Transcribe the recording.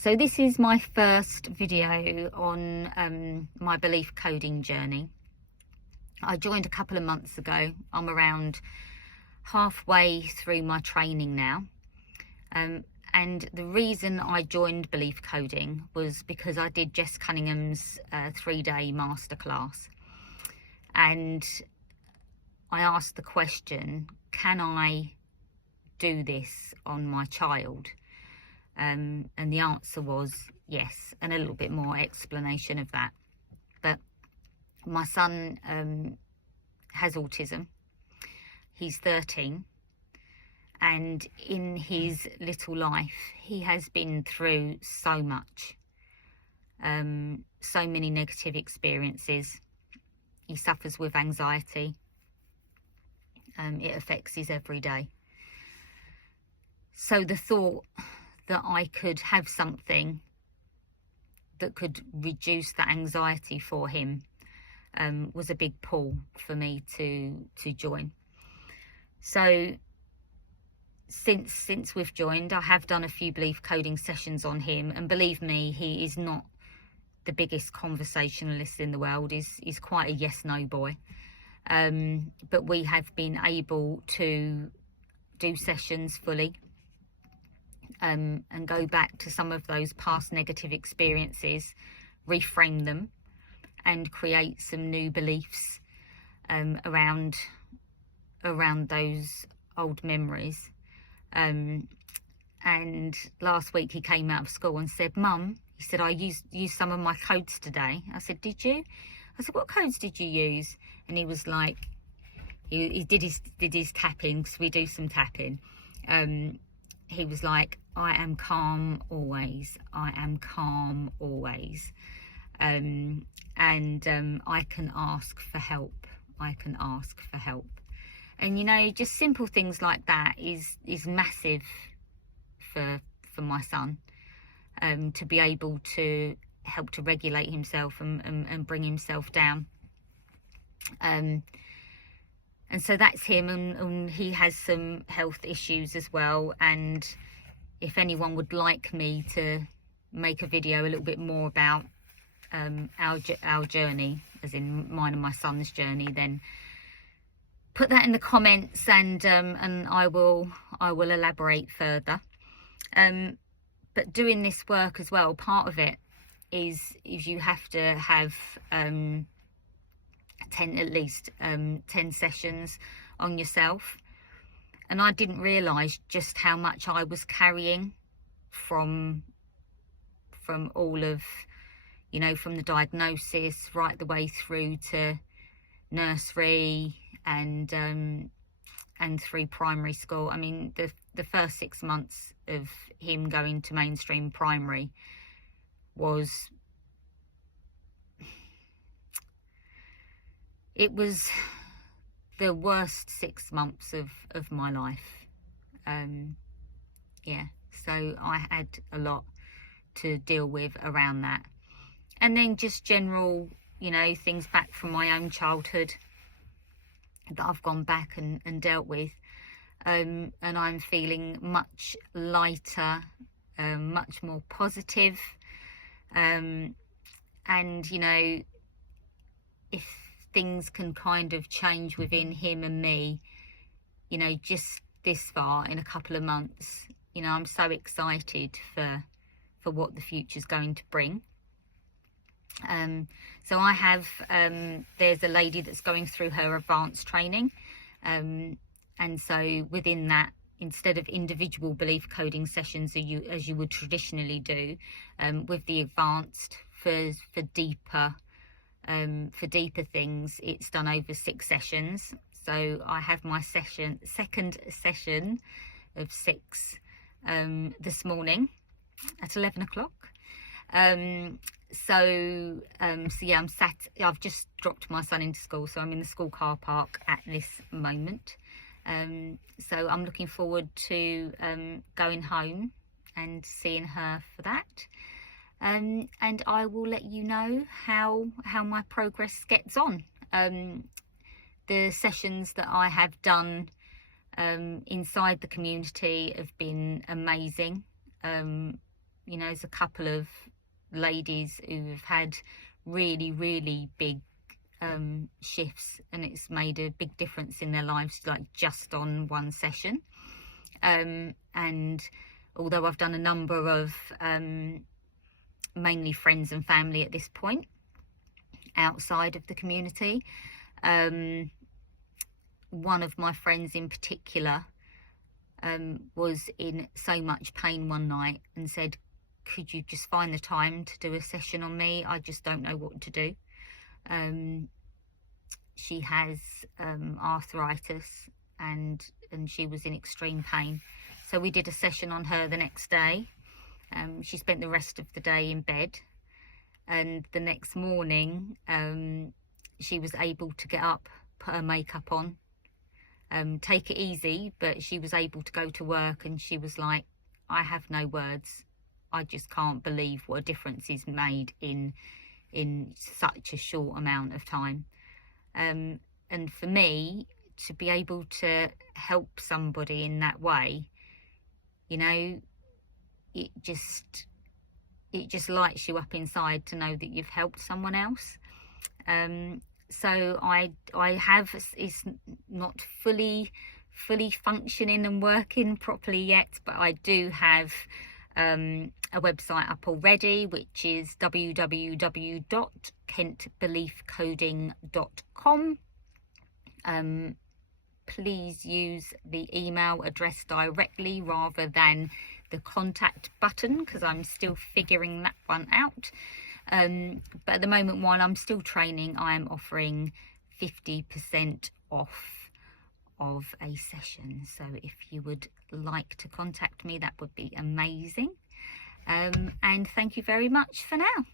So this is my first video on my belief coding journey. I joined a couple of months ago. I'm around halfway through my training now. And the reason I joined belief coding was because I did Jess Cunningham's 3-day masterclass. And I asked the question, can I do this on my child? And the answer was yes, and a little bit more explanation of that. But my son has autism. He's 13, and in his little life he has been through so much, so many negative experiences. He suffers with anxiety. It affects his everyday. So the thought that I could have something that could reduce that anxiety for him was a big pull for me to join. So since we've joined, I have done a few belief coding sessions on him, and believe me, he is not the biggest conversationalist in the world. He's quite a yes-no boy. But we have been able to do sessions fully, and go back to some of those past negative experiences, reframe them, and create some new beliefs around those old memories. And last week he came out of school and said, "Mum," he said, "I used some of my codes today." I said, "Did you?" I said, "What codes did you use?" And he was like, he did his tapping, because we do some tapping. He was like, "I am calm always. I am calm always. And I can ask for help. I can ask for help." And you know, just simple things like that is massive for my son, to be able to help to regulate himself and bring himself down. And so that's him, and he has some health issues as well. And if anyone would like me to make a video a little bit more about our journey, as in mine and my son's journey, then put that in the comments, and I will elaborate further. But doing this work as well, part of it is you have to have 10 sessions on yourself. And I didn't realise just how much I was carrying from all of, you know, from the diagnosis right the way through to nursery and through primary school. I mean, the first 6 months of him going to mainstream primary was the worst 6 months of my life. Yeah, so I had a lot to deal with around that. And then just general, you know, things back from my own childhood that I've gone back and dealt with. And I'm feeling much lighter, much more positive. And, you know, if things can kind of change within him and me, you know, just this far in a couple of months, you know, I'm so excited for what the future's going to bring. So I have, there's a lady that's going through her advanced training. And so within that, instead of individual belief coding sessions as you would traditionally do, with the advanced, for deeper things, it's done over 6 sessions. So I have my second session of 6 this morning at 11 o'clock. So yeah, I've just dropped my son into school, so I'm in the school car park at this moment. So I'm looking forward to going home and seeing her for that. And I will let you know how my progress gets on. The sessions that I have done inside the community have been amazing. You know, there's a couple of ladies who've had really, really big shifts, and it's made a big difference in their lives, like just on one session. And although I've done a number of mainly friends and family at this point outside of the community, one of my friends in particular was in so much pain one night and said, could you just find the time to do a session on me? I just don't know what to do. She has arthritis, and she was in extreme pain. So we did a session on her the next day. She spent the rest of the day in bed, and the next morning she was able to get up, put her makeup on, take it easy, but she was able to go to work, and she was like, I have no words. I just can't believe what a difference is made in such a short amount of time. And for me, to be able to help somebody in that way, you know, it just lights you up inside to know that you've helped someone else. So I have, it's not fully functioning and working properly yet, but I do have a website up already, which is www.kentbeliefcoding.com. Please use the email address directly rather than the contact button, because I'm still figuring that one out. But at the moment, while I'm still training, I am offering 50% off of a session. So if you would like to contact me, that would be amazing. And thank you very much for now.